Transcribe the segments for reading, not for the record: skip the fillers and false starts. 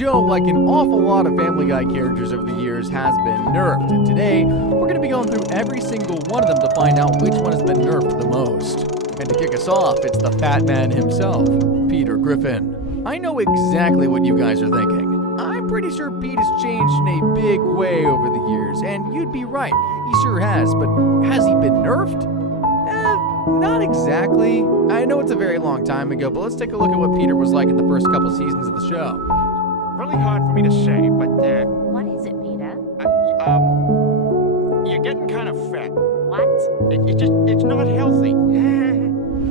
Joe, like an awful lot of Family Guy characters over the years, has been nerfed, and today we're going to be going through every single one of them to find out which one has been nerfed the most. And to kick us off, it's the fat man himself, Peter Griffin. I know exactly what you guys are thinking. I'm pretty sure Pete has changed in a big way over the years, and you'd be right, he sure has, but has he been nerfed? Not exactly. I know it's a very long time ago, but let's take a look at what Peter was like in the first couple seasons of the show. Really hard for me to say, but, What is it, Peter? You're getting kind of fat. What? It's not healthy.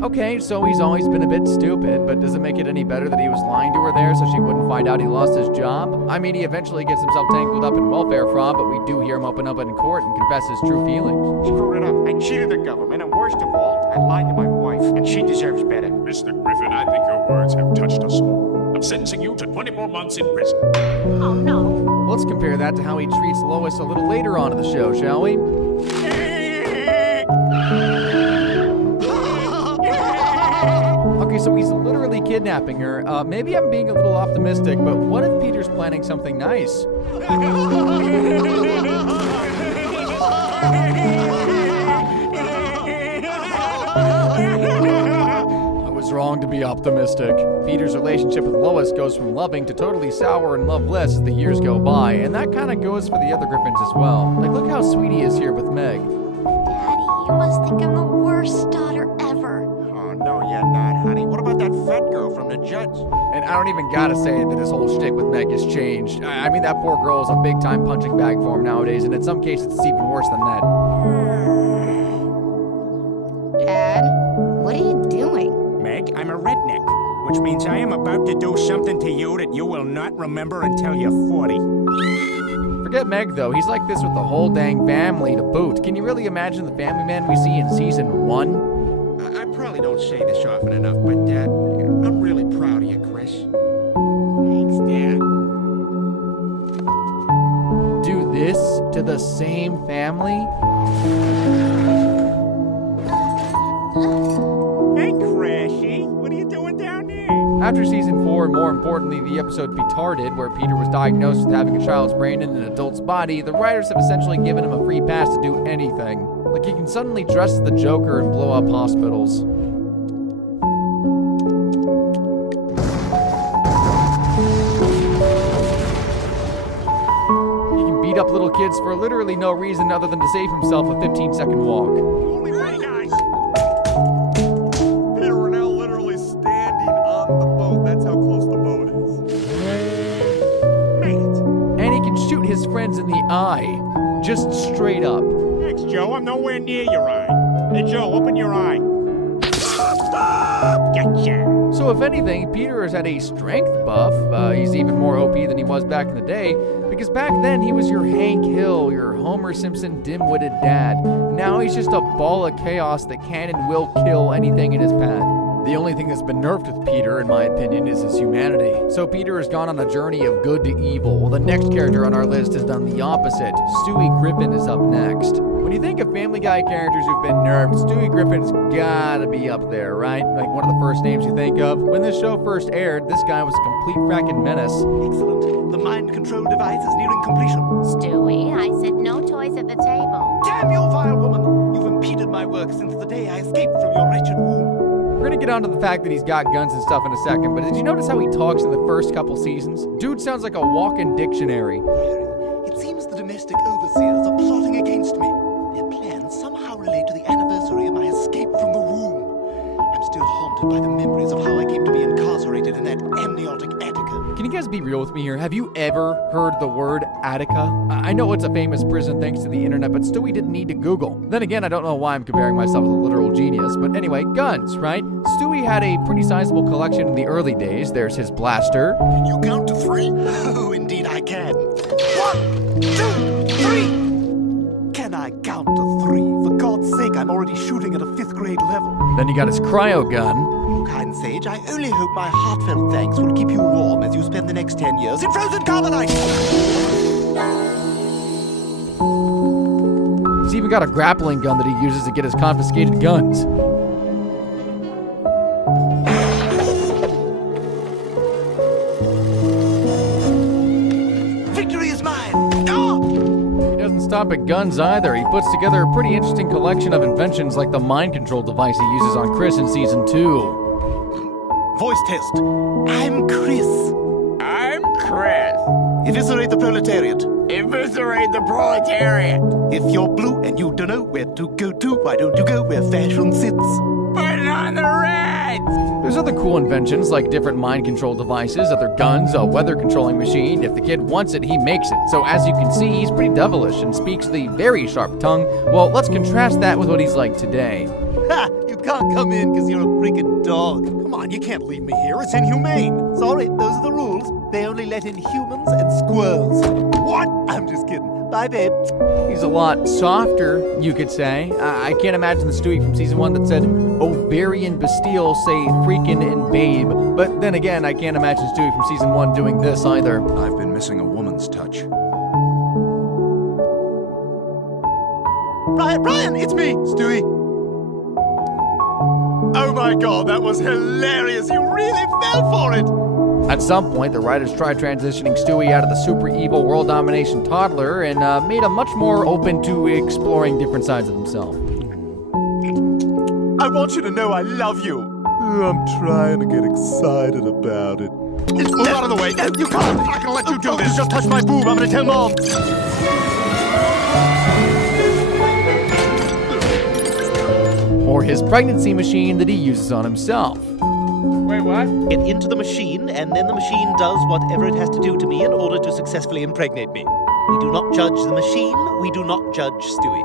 Okay, so he's always been a bit stupid, but does it make it any better that he was lying to her there so she wouldn't find out he lost his job? I mean, he eventually gets himself tangled up in welfare fraud, but we do hear him open up in court and confess his true feelings. Screwed it up. I cheated the government, and worst of all, I lied to my wife, and she deserves better. Mr. Griffin, I think your words have touched us all. I'm sentencing you to 24 months in prison. Oh, no. Let's compare that to how he treats Lois a little later on in the show, shall we? Okay, so he's literally kidnapping her. Maybe I'm being a little optimistic, but what if Peter's planning something nice? I was wrong to be optimistic. Peter's relationship with Lois goes from loving to totally sour and loveless as the years go by, and that kind of goes for the other Griffins as well. Like, look how sweet he is here with Meg. Daddy, you must think I'm the worst daughter ever. Oh, no, you're not, honey. What about that fat girl from the Judds? And I don't even gotta say that his whole shtick with Meg has changed. I mean, that poor girl is a big-time punching bag for him nowadays, and in some cases it's even worse than that. Dad, what are you doing? Meg, I'm a redneck, which means I am about to do something to you that you will not remember until you're 40. Forget Meg, though. He's like this with the whole dang family to boot. Can you really imagine the family man we see in season 1? I probably don't say this often enough, but, I'm really proud of you, Chris. Thanks, Dad. Do this to the same family? Hey, Crashy, what are you doing down there? After season 4, and more importantly, the episode Petarded, where Peter was diagnosed with having a child's brain in an adult's body, the writers have essentially given him a free pass to do anything. Like, he can suddenly dress as the Joker and blow up hospitals. He can beat up little kids for literally no reason other than to save himself a 15-second walk. Only way, guys. Peter, we're now literally standing on the boat. That's how close the boat is. Made it. And he can shoot his friends in the eye. Just straight up. Thanks, Joe. I'm nowhere near your eye. Hey, Joe, open your eye. Gotcha. So if anything, Peter has had a strength buff. He's even more OP than he was back in the day, because back then he was your Hank Hill, your Homer Simpson dim-witted dad. Now he's just a ball of chaos that can and will kill anything in his path. The only thing that's been nerfed with Peter, in my opinion, is his humanity. So Peter has gone on a journey of good to evil. Well, the next character on our list has done the opposite. Stewie Griffin is up next. When you think of Family Guy characters who've been nerfed, Stewie Griffin's gotta be up there, right? Like one of the first names you think of. When this show first aired, this guy was a complete frackin' menace. Excellent. The mind control device is nearing completion. Stewie, I said no toys at the table. Damn you, vile woman! You've impeded my work since the day I escaped from your wretched womb. We're gonna get onto the fact that he's got guns and stuff in a second, but did you notice how he talks in the first couple seasons? Dude sounds like a walking dictionary. It seems the domestic overseers are plotting against me. Their plans somehow relate to the anniversary of my escape from the womb. I'm still haunted by the memories of how I came to be incarcerated in that amniotic Attica. Can you guys be real with me here? Have you ever heard the word Attica? I know it's a famous prison thanks to the internet, but Stewie didn't need to Google. Then again, I don't know why I'm comparing myself with a literal genius, but anyway, guns, right? Stewie had a pretty sizable collection in the early days. There's his blaster. Can you count to 3? Oh, indeed I can. 1, 2, 3! Can I count to 3? For God's sake, I'm already shooting at a 5th grade level. Then you got his cryo gun. Kind sage, I only hope my heartfelt thanks will keep you warm as you spend the next 10 years in frozen carbonite. He's even got a grappling gun that he uses to get his confiscated guns. stop at guns either. He puts together a pretty interesting collection of inventions like the mind control device he uses on Chris in season 2. Voice test. I'm Chris. I'm Chris. Eviscerate the proletariat. Eviscerate the proletariat. If you're blue and you don't know where to go to, why don't you go where fashion sits? Put it on the Reds. There's other cool inventions like different mind control devices, other guns, a weather controlling machine. If the kid wants it, he makes it. So as you can see, he's pretty devilish and speaks with a very sharp tongue. Well, let's contrast that with what he's like today. Ha! You can't come in because you're a freaking dog. Come on, you can't leave me here. It's inhumane. Sorry, those are the rules. They only let in humans and squirrels. What? I'm just kidding. Bye, babe. He's a lot softer, you could say. I can't imagine the Stewie from season 1 that said, Ovarian Bastille say freakin' and babe. But then again, I can't imagine Stewie from season 1 doing this either. I've been missing a woman's touch. Brian, it's me, Stewie. Oh my god, that was hilarious. You really fell for it. At some point, the writers tried transitioning Stewie out of the super evil world domination toddler and made him much more open to exploring different sides of himself. I want you to know I love you. I'm trying to get excited about it. Move out of the way. No, you can't. I'm not gonna let you do this. Just touch my boob. I'm gonna tell Mom. Or his pregnancy machine that he uses on himself. Wait, what? Get into the machine, and then the machine does whatever it has to do to me in order to successfully impregnate me. We do not judge the machine. We do not judge Stewie.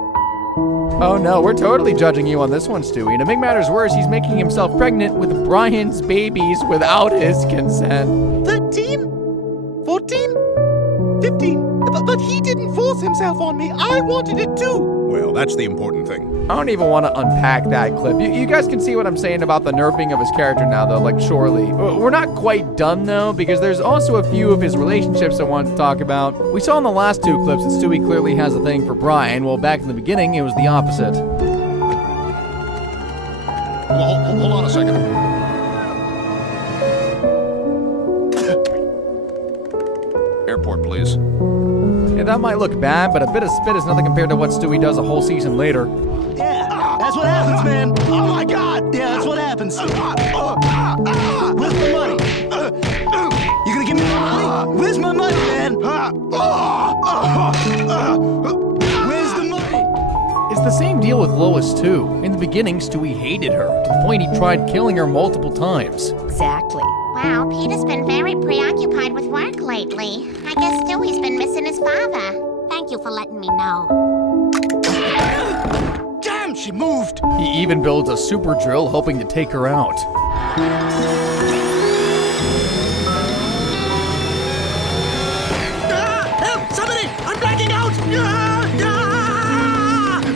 Oh no, we're totally judging you on this one, Stewie. And to make matters worse, he's making himself pregnant with Brian's babies without his consent. 13? 14? 15? But he didn't force himself on me. I wanted it too. Well, that's the important thing. I don't even want to unpack that clip. You guys can see what I'm saying about the nerfing of his character now, though, like, surely. We're not quite done, though, because there's also a few of his relationships I wanted to talk about. We saw in the last 2 clips that Stewie clearly has a thing for Brian. Well, back in the beginning, it was the opposite. Hold on a second. Airport, please. Yeah, that might look bad, but a bit of spit is nothing compared to what Stewie does a whole season later. Yeah, that's what happens, man. Oh my god. Yeah, that's what happens. Where's the money? You gonna give me my money? Where's my money, man? Where's the money? It's the same deal with Lois, too. In the beginning, Stewie hated her, to the point he tried killing her multiple times. Exactly. Wow, Peter's been very preoccupied with work lately. I guess Stewie's been missing his father. Thank you for letting me know. Damn, she moved. He even builds a super drill hoping to take her out. Help! Somebody! I'm blacking out!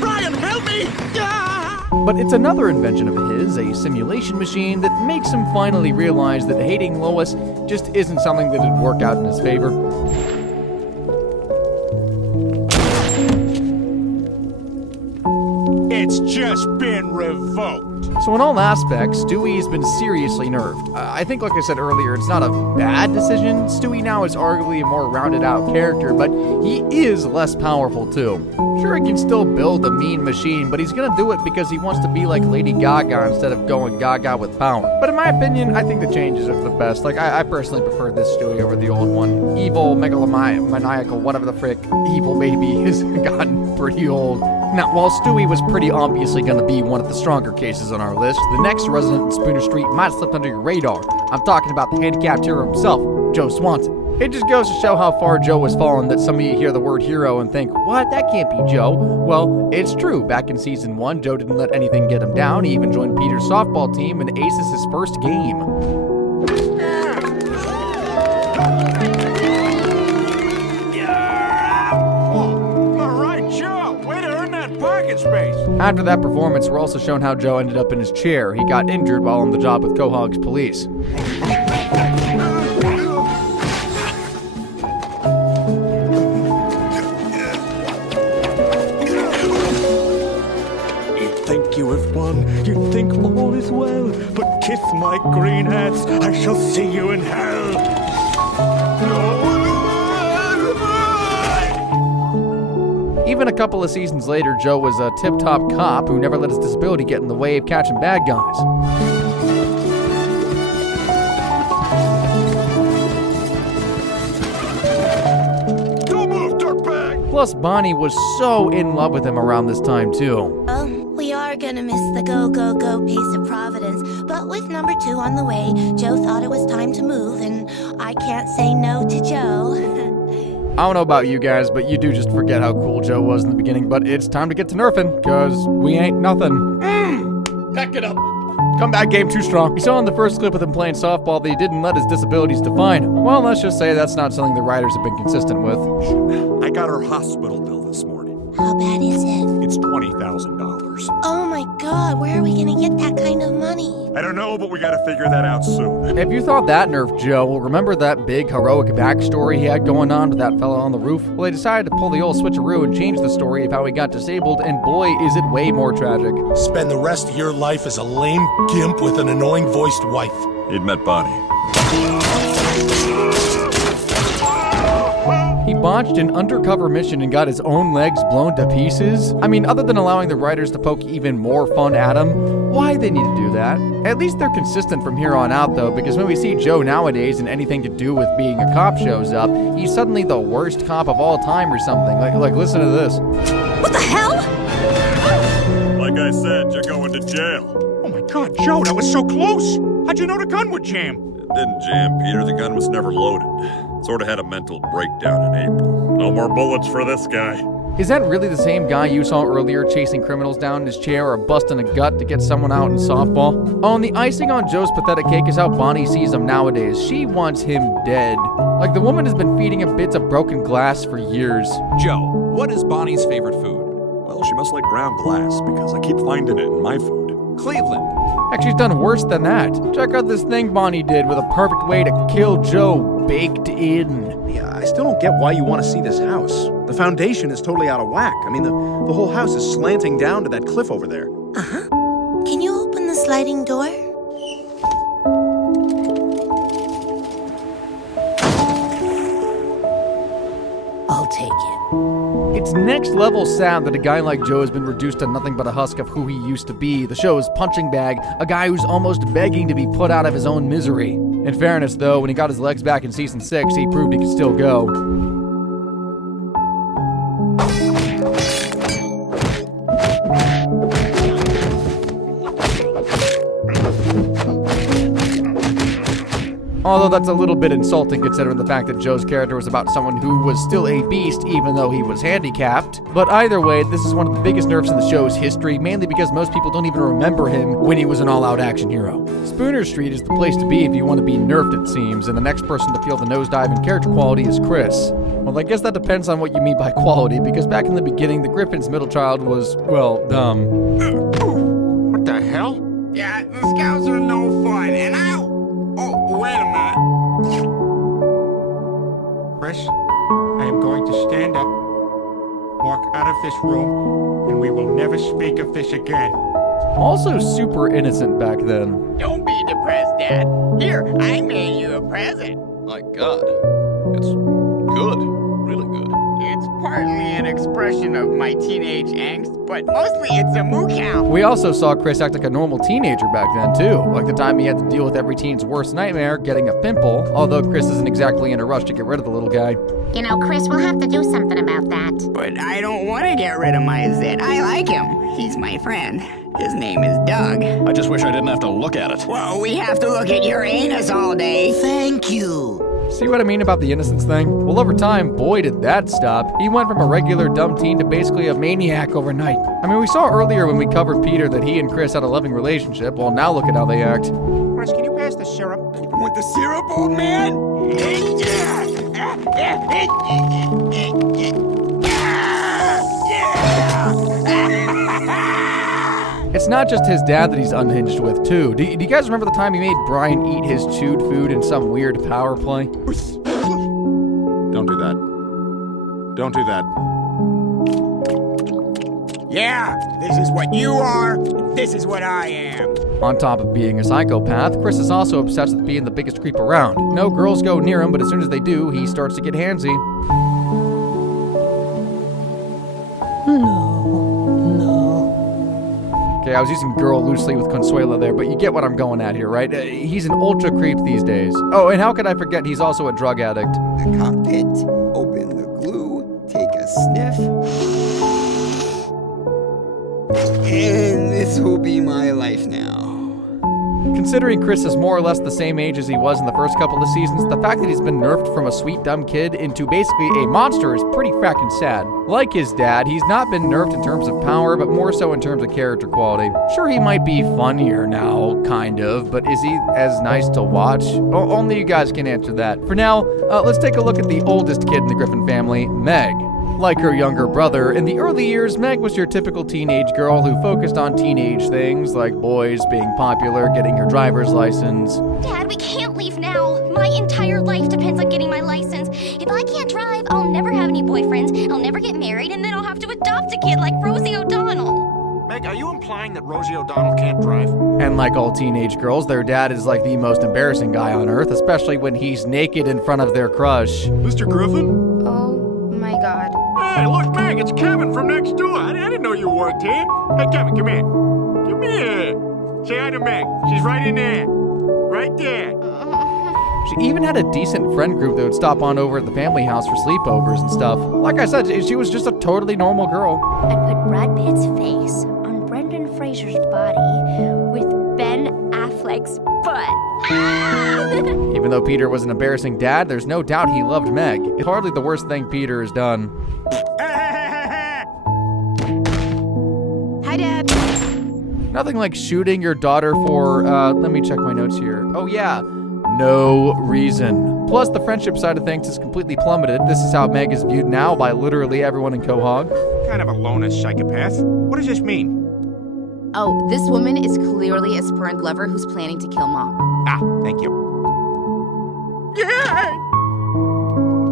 Brian, help me! But it's another invention of his, a simulation machine, that makes him finally realize that hating Lois just isn't something that'd work out in his favor. It's just been revoked. So in all aspects, Stewie's been seriously nerfed. I think, like I said earlier, it's not a bad decision. Stewie now is arguably a more rounded out character, but he is less powerful too. Sure, he can still build a mean machine, but he's gonna do it because he wants to be like Lady Gaga instead of going Gaga with power. But in my opinion, I think the changes are for the best. Like, I personally prefer this Stewie over the old one. Evil, megalomaniacal, whatever the frick, evil baby has gotten pretty old. Now, while Stewie was pretty obviously going to be one of the stronger cases on our list, the next resident in Spooner Street might have slipped under your radar. I'm talking about the handicapped hero himself, Joe Swanson. It just goes to show how far Joe has fallen that some of you hear the word hero and think, what, that can't be Joe. Well, it's true. Back in season 1, Joe didn't let anything get him down. He even joined Peter's softball team and aces his first game. Space. After that performance, we're also shown how Joe ended up in his chair. He got injured while on the job with Quahog's police. You think you have won, you think all is well, but kiss my green hats, I shall see you in hell. Even Even a couple of seasons later, Joe was a tip-top cop who never let his disability get in the way of catching bad guys. Plus, Bonnie was so in love with him around this time, too. Well, we are gonna miss the go, go, go pace of Providence, but with number 2 on the way, Joe thought it was time to move, and I can't say no to Joe. I don't know about you guys, but you do just forget how cool Joe was in the beginning, but it's time to get to nerfing, because we ain't nothing. Pack it up. Comeback game too strong. We saw in the first clip of him playing softball that he didn't let his disabilities define him. Well, let's just say that's not something the writers have been consistent with. I got her hospital bill this morning. How bad is it? It's $20,000. Oh my god, where are we gonna get that kind of money? I don't know, but we gotta figure that out soon. If you thought that nerfed Joe, well, remember that big heroic backstory he had going on with that fella on the roof? Well, they decided to pull the old switcheroo and change the story of how he got disabled, and boy, is it way more tragic. Spend the rest of your life as a lame gimp with an annoying voiced wife. He'd met Bonnie. He botched an undercover mission and got his own legs blown to pieces. I mean, other than allowing the writers to poke even more fun at him, why they need to do that? At least they're consistent from here on out, though, because when we see Joe nowadays and anything to do with being a cop shows up, he's suddenly the worst cop of all time or something. Like listen to this. What the hell? Like I said, you're going to jail. Oh my god, Joe, that was so close! How'd you know the gun would jam? It didn't jam, Peter. The gun was never loaded. Sort of had a mental breakdown in April. No more bullets for this guy. Is that really the same guy you saw earlier chasing criminals down in his chair or busting a gut to get someone out in softball? Oh, and the icing on Joe's pathetic cake is how Bonnie sees him nowadays. She wants him dead. Like the woman has been feeding him bits of broken glass for years. Joe, what is Bonnie's favorite food? Well, she must like ground glass because I keep finding it in my food. Cleveland. Actually, it's done worse than that. Check out this thing Bonnie did with a perfect way to kill Joe baked in. Yeah, I still don't get why you want to see this house. The foundation is totally out of whack. I mean, the whole house is slanting down to that cliff over there. Uh-huh. Can you open the sliding door? I'll take it. It's next level sad that a guy like Joe has been reduced to nothing but a husk of who he used to be. The show's punching bag, a guy who's almost begging to be put out of his own misery. In fairness, though, when he got his legs back in season 6, he proved he could still go. Although that's a little bit insulting considering the fact that Joe's character was about someone who was still a beast even though he was handicapped. But either way, this is one of the biggest nerfs in the show's history, mainly because most people don't even remember him when he was an all-out action hero. Spooner Street is the place to be if you want to be nerfed, it seems, and the next person to feel the nosedive in character quality is Chris. Well, I guess that depends on what you mean by quality, because back in the beginning, the Griffin's middle child was, well, dumb. What the hell? Yeah, the scouts are no fun, and Oh, wait a minute. Chris, I am going to stand up, walk out of this room, and we will never speak of this again. Also super innocent back then. Don't be depressed, Dad. Here, I made you a present. My God. It's good. Really good. It's partly an expression of my teenage angst, but mostly it's a moo cow. We also saw Chris act like a normal teenager back then, too. Like the time he had to deal with every teen's worst nightmare, getting a pimple, although Chris isn't exactly in a rush to get rid of the little guy. You know, Chris, we'll have to do something about that. But I don't want to get rid of my Zit. I like him. He's my friend. His name is Doug. I just wish I didn't have to look at it. Well, we have to look at your anus all day. Thank you. See what I mean about the innocence thing? Well, over time, boy, did that stop. He went from a regular dumb teen to basically a maniac overnight. I mean, we saw earlier when we covered Peter that he and Chris had a loving relationship. Well, now look at how they act. Chris, can you pass the syrup? With the syrup, old man? It's not just his dad that he's unhinged with, too. Do you guys remember the time he made Brian eat his chewed food in some weird power play? Don't do that. Don't do that. Yeah, this is what you are, and this is what I am. On top of being a psychopath, Chris is also obsessed with being the biggest creep around. No girls go near him, but as soon as they do, he starts to get handsy. Okay, I was using girl loosely with Consuelo there, but you get what I'm going at here, right? He's an ultra creep these days. Oh, and how could I forget he's also a drug addict? The cockpit, open the glue, take a sniff. And this will be my life now. Considering Chris is more or less the same age as he was in the first couple of seasons, the fact that he's been nerfed from a sweet dumb kid into basically a monster is pretty frackin' sad. Like his dad, he's not been nerfed in terms of power, but more so in terms of character quality. Sure, he might be funnier now, kind of, but is he as nice to watch? Only you guys can answer that. For now, let's take a look at the oldest kid in the Griffin family, Meg. Like her younger brother, in the early years, Meg was your typical teenage girl who focused on teenage things like boys, being popular, getting her driver's license. Dad, we can't leave now. My entire life depends on getting my license. If I can't drive, I'll never have any boyfriends, I'll never get married, and then I'll have to adopt a kid like Rosie O'Donnell. Meg, are you implying that Rosie O'Donnell can't drive? And like all teenage girls, their dad is like the most embarrassing guy on earth, especially when he's naked in front of their crush. Mr. Griffin? Oh my god. Hey, look, Meg, it's Kevin from next door. I didn't know you worked here. Hey, Kevin, come here. Come here. Say hi to Meg. She's right in there. Right there. She even had a decent friend group that would stop on over at the family house for sleepovers and stuff. Like I said, she was just a totally normal girl. I put Brad Pitt's face on Brendan Fraser's body with Ben Affleck's butt. Even though Peter was an embarrassing dad, there's no doubt he loved Meg. It's hardly the worst thing Peter has done. Hi, Dad. Nothing like shooting your daughter for, let me check my notes here. Oh yeah, no reason. Plus, the friendship side of things is completely plummeted. This is how Meg is viewed now by literally everyone in Quahog. Kind of a loner psychopath. What does this mean? Oh, this woman is clearly a spurned lover who's planning to kill Mom. Ah, thank you. Yeah!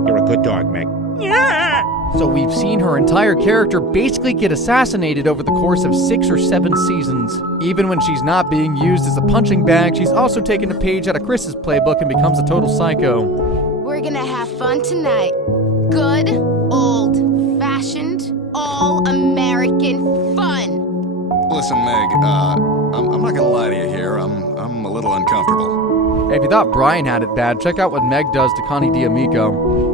You're a good dog, Meg. Yeah! So we've seen her entire character basically get assassinated over the course of 6 or 7 seasons. Even when she's not being used as a punching bag, she's also taken a page out of Chris's playbook and becomes a total psycho. We're gonna have fun tonight. Good, old-fashioned, all-American fun. Listen, Meg, I'm not gonna lie to you here. I'm a little uncomfortable. Hey, if you thought Brian had it bad, check out what Meg does to Connie D'Amico.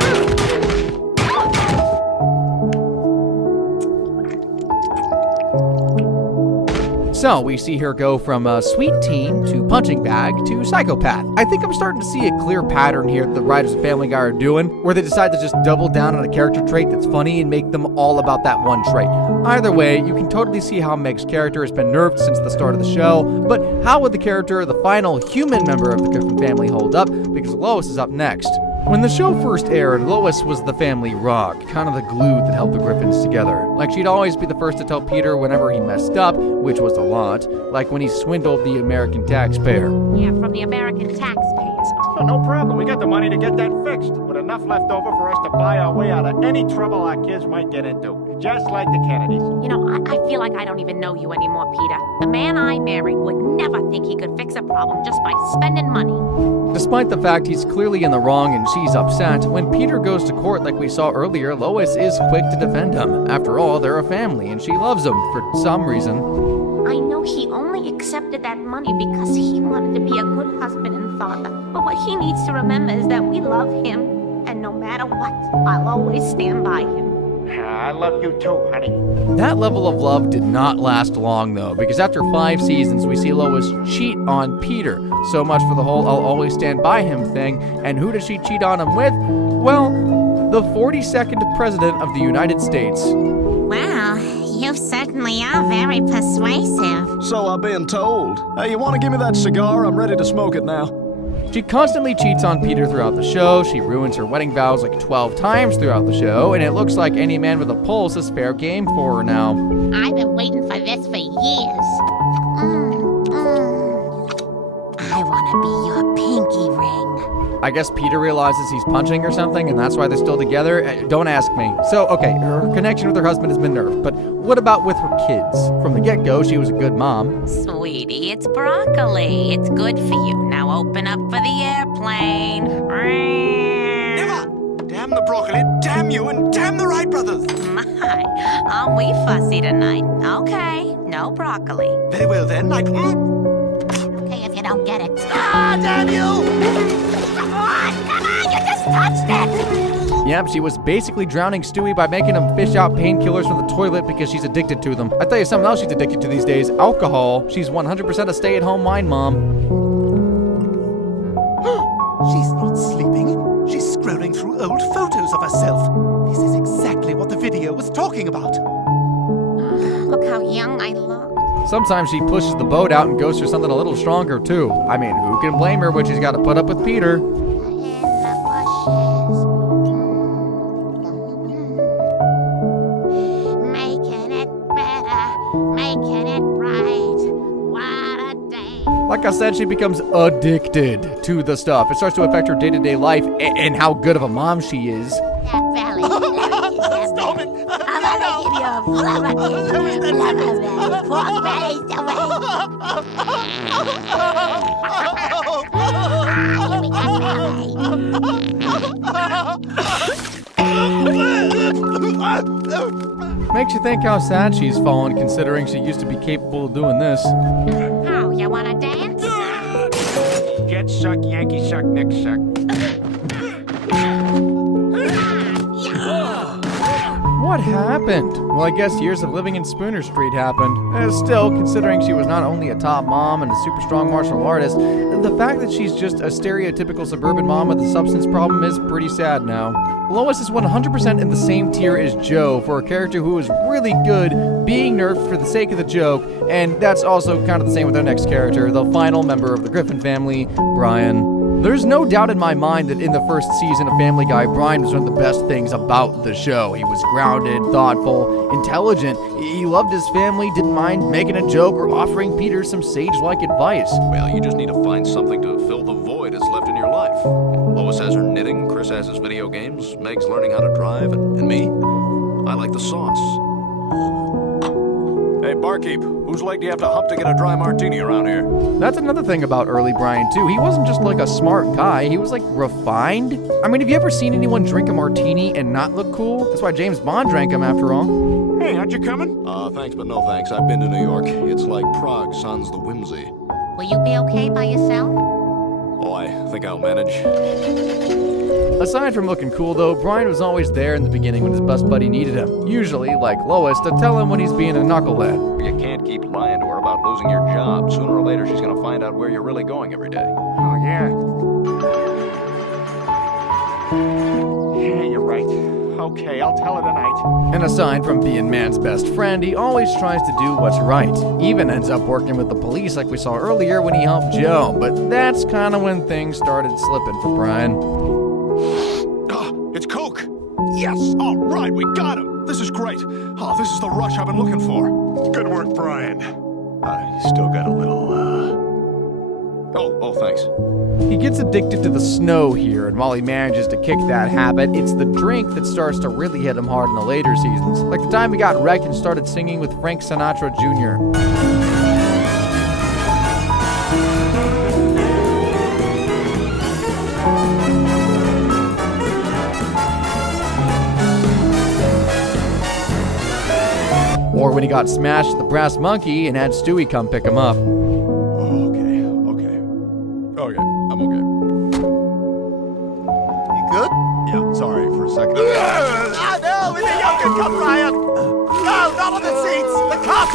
So, we see her go from a sweet teen to punching bag to psychopath. I think I'm starting to see a clear pattern here that the writers of Family Guy are doing, where they decide to just double down on a character trait that's funny and make them all about that one trait. Either way, you can totally see how Meg's character has been nerfed since the start of the show, but how would the character, the final human member of the Griffin family, hold up? Because Lois is up next. When the show first aired, Lois was the family rock, kind of the glue that held the Griffins together. Like, she'd always be the first to tell Peter whenever he messed up, which was a lot, like when he swindled the American taxpayer. Yeah, from the American taxpayers. Oh, no problem. We got the money to get that fixed, with enough left over for us to buy our way out of any trouble our kids might get into. Just like the Kennedys. You know, I feel like I don't even know you anymore, Peter. The man I married would never think he could fix a problem just by spending money. Despite the fact he's clearly in the wrong and she's upset, when Peter goes to court like we saw earlier, Lois is quick to defend him. After all, they're a family and she loves him for some reason. I know he only accepted that money because he wanted to be a good husband and father. But what he needs to remember is that we love him, and no matter what, I'll always stand by him. I love you too, honey. That level of love did not last long, though, because after 5 seasons, we see Lois cheat on Peter. So much for the whole I'll always stand by him thing. And who does she cheat on him with? Well, the 42nd President of the United States. Wow, you certainly are very persuasive. So I've been told. Hey, you want to give me that cigar? I'm ready to smoke it now. She constantly cheats on Peter throughout the show, she ruins her wedding vows like 12 times throughout the show, and it looks like any man with a pulse is fair game for her now. I've been waiting for this for years. I want to be your pinky ring. I guess Peter realizes he's punching or something, and that's why they're still together. Don't ask me. So, okay, her connection with her husband has been nerfed, but what about with her kids? From the get-go, she was a good mom. Sweetie, it's broccoli. It's good for you. Now open up for the airplane. Never! Damn the broccoli, damn you, and damn the Wright brothers. My, aren't we fussy tonight? Okay, no broccoli. Very well then, Okay, if you don't get it. Ah, damn you! Come on, you just touched it! Yep, she was basically drowning Stewie by making him fish out painkillers from the toilet because she's addicted to them. I tell you something else she's addicted to these days, alcohol. She's 100% a stay-at-home wine mom. She's not sleeping. She's scrolling through old photos of herself. This is exactly what the video was talking about. Look how young I look. Sometimes she pushes the boat out and goes for something a little stronger, too. I mean, who can blame her when she's got to put up with Peter? Like I said, she becomes addicted to the stuff. It starts to affect her day-to-day life and how good of a mom she is. That belly. Stop it! I'm gonna give you a flubber belly. Pork belly's the way. Makes you think how sad she's fallen, considering she used to be capable of doing this. Oh, you wanna dance? Jet suck, Yankee suck, Nick suck. What happened? Well, I guess years of living in Spooner Street happened. Still, considering she was not only a top mom and a super strong martial artist, the fact that she's just a stereotypical suburban mom with a substance problem is pretty sad now. Lois is 100% in the same tier as Joe for a character who is really good, being nerfed for the sake of the joke, and that's also kind of the same with our next character, the final member of the Griffin family, Brian. There's no doubt in my mind that in the first season of Family Guy, Brian was one of the best things about the show. He was grounded, thoughtful, intelligent. He loved his family, didn't mind making a joke or offering Peter some sage-like advice. Well, you just need to find something to fill the void that's left in your life. Lois has her knitting, Chris has his video games, Meg's learning how to drive, and me, I like the sauce. Hey, barkeep, whose leg do you have to hump to get a dry martini around here? That's another thing about early Brian, too. He wasn't just like a smart guy, he was like refined. I mean, have you ever seen anyone drink a martini and not look cool? That's why James Bond drank them after all. Hey, aren't you coming? Thanks, but no thanks. I've been to New York. It's like Prague sans the whimsy. Will you be okay by yourself? Oh, I think I'll manage. Aside from looking cool, though, Brian was always there in the beginning when his best buddy needed him. Usually, like Lois, to tell him when he's being a knucklehead. You can't keep lying to her about losing your job. Sooner or later, she's gonna find out where you're really going every day. Oh, yeah. Yeah, you're right. Okay, I'll tell her tonight. And aside from being man's best friend, he always tries to do what's right. Even ends up working with the police like we saw earlier when he helped Joe. But that's kind of when things started slipping for Brian. It's Coke! Yes! All right, we got him! This is great! Oh, this is the rush I've been looking for. Good work, Brian. You still got a little, Oh, thanks. He gets addicted to the snow here, and while he manages to kick that habit, it's the drink that starts to really hit him hard in the later seasons. Like the time he got wrecked and started singing with Frank Sinatra Jr. Or when he got smashed at the Brass Monkey and had Stewie come pick him up. Okay, I'm okay. You good? Yeah, sorry for a second. Ah, no, with the younger come, Brian! No, not on the seats! The cops!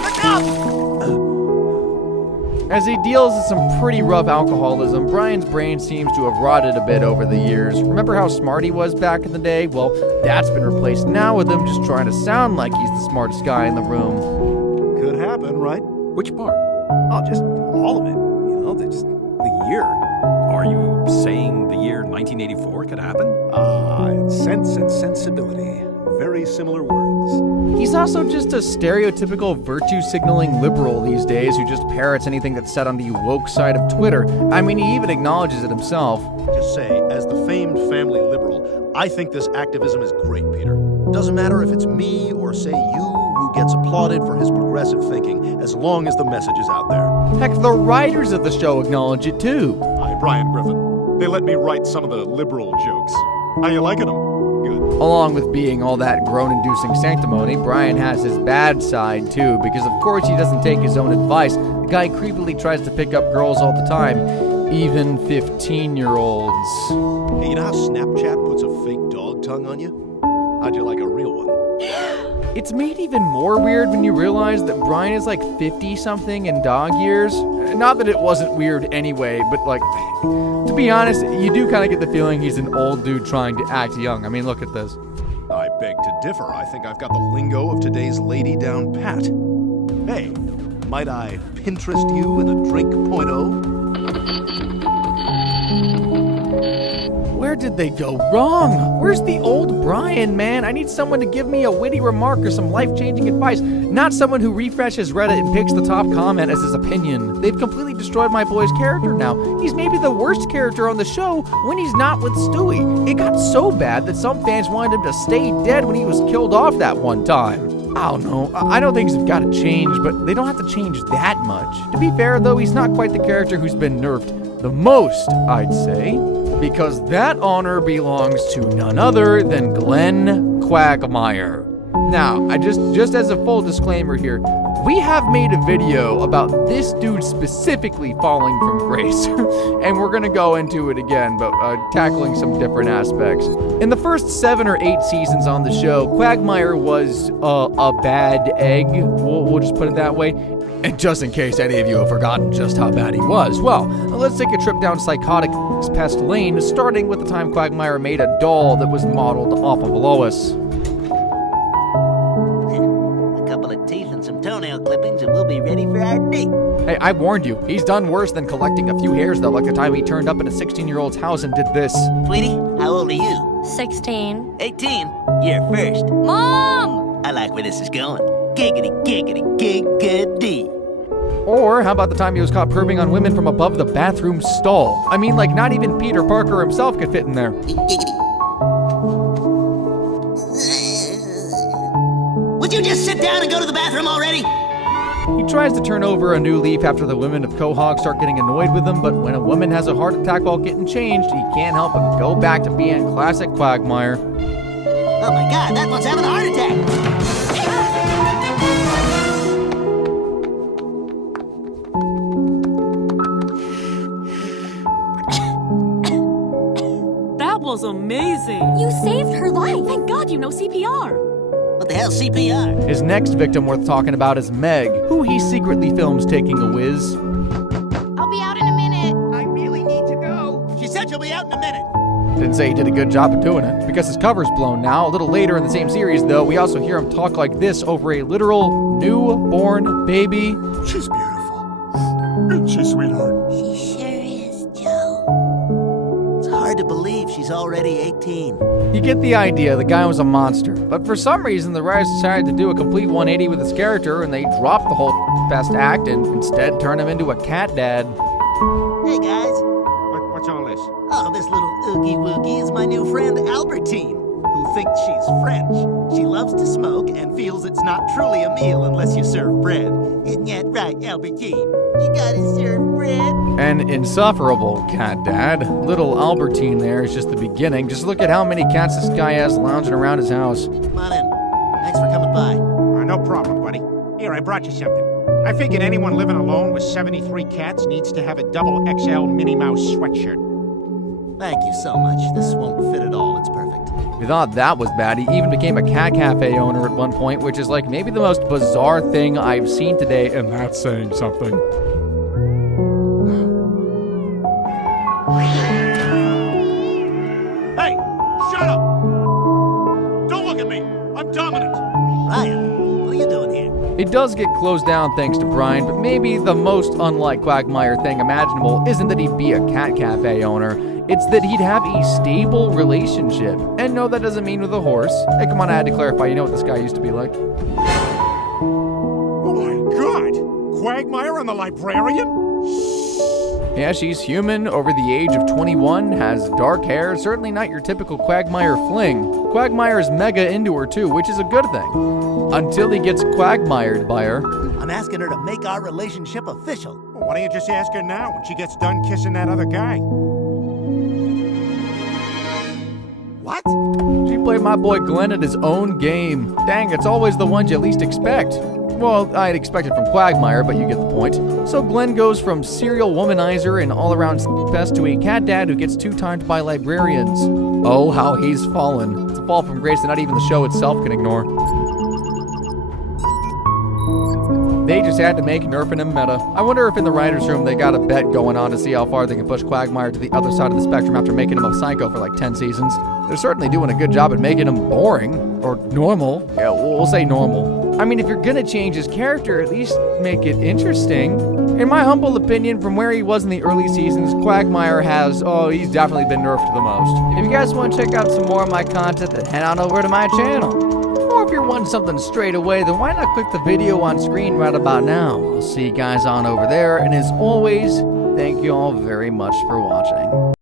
As he deals with some pretty rough alcoholism, Brian's brain seems to have rotted a bit over the years. Remember how smart he was back in the day? Well, that's been replaced now with him just trying to sound like he's the smartest guy in the room. Could happen, right? Which part? Oh, just all of it. You know, just the year. Are you saying the year 1984 could happen? Sense and sensibility. Very similar words. He's also just a stereotypical virtue-signaling liberal these days who just parrots anything that's said on the woke side of Twitter. I mean, he even acknowledges it himself. Just say, as the famed family liberal, I think this activism is great, Peter. Doesn't matter if it's me or, say, you who gets applauded for his progressive thinking, as long as the message is out there. Heck, the writers of the show acknowledge it too. Hi, Brian Griffin. They let me write some of the liberal jokes. How you liking them? good. Along with being all that groan-inducing sanctimony, Brian has his bad side too, because of course he doesn't take his own advice. The guy creepily tries to pick up girls all the time, even 15-year-olds. Hey, you know how Snapchat puts a fake dog tongue on you? How'd you like a real one? It's made even more weird when you realize that Brian is like 50-something in dog years. Not that it wasn't weird anyway, but like, to be honest, you do kind of get the feeling he's an old dude trying to act young. I mean, look at this. I beg to differ. I think I've got the lingo of today's lady down pat. Hey, might I Pinterest you in a drink .0? Where did they go wrong? Where's the old Brian, man? I need someone to give me a witty remark or some life-changing advice, not someone who refreshes Reddit and picks the top comment as his opinion. They've completely destroyed my boy's character now. He's maybe the worst character on the show when he's not with Stewie. It got so bad that some fans wanted him to stay dead when he was killed off that one time. I don't know. I know things have got to change, but they don't have to change that much. To be fair, though, he's not quite the character who's been nerfed the most, I'd say. Because that honor belongs to none other than Glenn Quagmire. Now, just as a full disclaimer here, we have made a video about this dude specifically falling from grace, and we're gonna go into it again, but tackling some different aspects. In the first 7 or 8 seasons on the show, Quagmire was a bad egg, we'll just put it that way. And just in case any of you have forgotten just how bad he was, well, let's take a trip down psychotic pest lane, starting with the time Quagmire made a doll that was modeled off of Lois. A couple of teeth and some toenail clippings and we'll be ready for our date. Hey, I warned you, he's done worse than collecting a few hairs though, like the time he turned up in a 16-year-old's house and did this. Sweetie, how old are you? 16. 18. You're first. Mom! I like where this is going. Giggity, giggity, giggity. Or how about the time he was caught perving on women from above the bathroom stall? I mean, like, not even Peter Parker himself could fit in there. Would you just sit down and go to the bathroom already? He tries to turn over a new leaf after the women of Quahog start getting annoyed with him, but when a woman has a heart attack while getting changed, he can't help but go back to being classic Quagmire. Oh my god, that one's having a heart attack! That was amazing. You saved her life. Thank God you know CPR. What the hell's CPR? His next victim worth talking about is Meg, who he secretly films taking a whiz. I'll be out in a minute. I really need to go. She said she'll be out in a minute. Didn't say he did a good job of doing it, because his cover's blown now. A little later in the same series, though, we also hear him talk like this over a literal newborn baby. She's beautiful. Isn't she, sweetheart? She sure is, Joe. It's hard to believe she's already 18. You get the idea, the guy was a monster. But for some reason, the writers decided to do a complete 180 with his character, and they dropped the whole best act and instead turned him into a cat dad. Hey, guys. What's all this? Oh, this little oogie woogie is my new friend Albertine, who thinks she's French. She loves to smoke and feels it's not truly a meal unless you serve bread. Isn't that right, Albertine? You gotta serve bread. An insufferable cat dad. Little Albertine there is just the beginning. Just look at how many cats this guy has lounging around his house. Come on in. Thanks for coming by. No problem, buddy. Here, I brought you something. I figured anyone living alone with 73 cats needs to have a double XL Minnie Mouse sweatshirt. Thank you so much. This won't fit at all. It's perfect. If you thought that was bad, he even became a cat cafe owner at one point, which is like maybe the most bizarre thing I've seen today, and that's saying something. Hey, shut up! Don't look at me. I'm dominant. Ryan, what are you doing here? It does get closed down thanks to Brian, but maybe the most unlike Quagmire thing imaginable isn't that he'd be a cat cafe owner. It's that he'd have a stable relationship. And no, that doesn't mean with a horse. Hey, come on, I had to clarify. You know what this guy used to be like. Oh my God! Quagmire and the librarian? Yeah, she's human, over the age of 21, has dark hair, certainly not your typical Quagmire fling. Quagmire's mega into her too, which is a good thing. Until he gets quagmired by her. I'm asking her to make our relationship official. Well, why don't you just ask her now when she gets done kissing that other guy? What? She played boy, my boy Glenn at his own game. Dang, it's always the ones you least expect. Well, I'd expect it from Quagmire, but you get the point. So Glenn goes from serial womanizer and all-around pest to a cat dad who gets two-timed by librarians. Oh, how he's fallen. It's a fall from grace that not even the show itself can ignore. They just had to make nerfing him meta. I wonder if in the writer's room they got a bet going on to see how far they can push Quagmire to the other side of the spectrum after making him a psycho for like 10 seasons. They're certainly doing a good job at making him boring. Or normal. Yeah, we'll say normal. I mean, if you're gonna change his character, at least make it interesting. In my humble opinion, from where he was in the early seasons, Quagmire he's definitely been nerfed the most. If you guys want to check out some more of my content, then head on over to my channel. Or if you're wanting something straight away, then why not click the video on screen right about now? I'll see you guys on over there, and as always, thank you all very much for watching.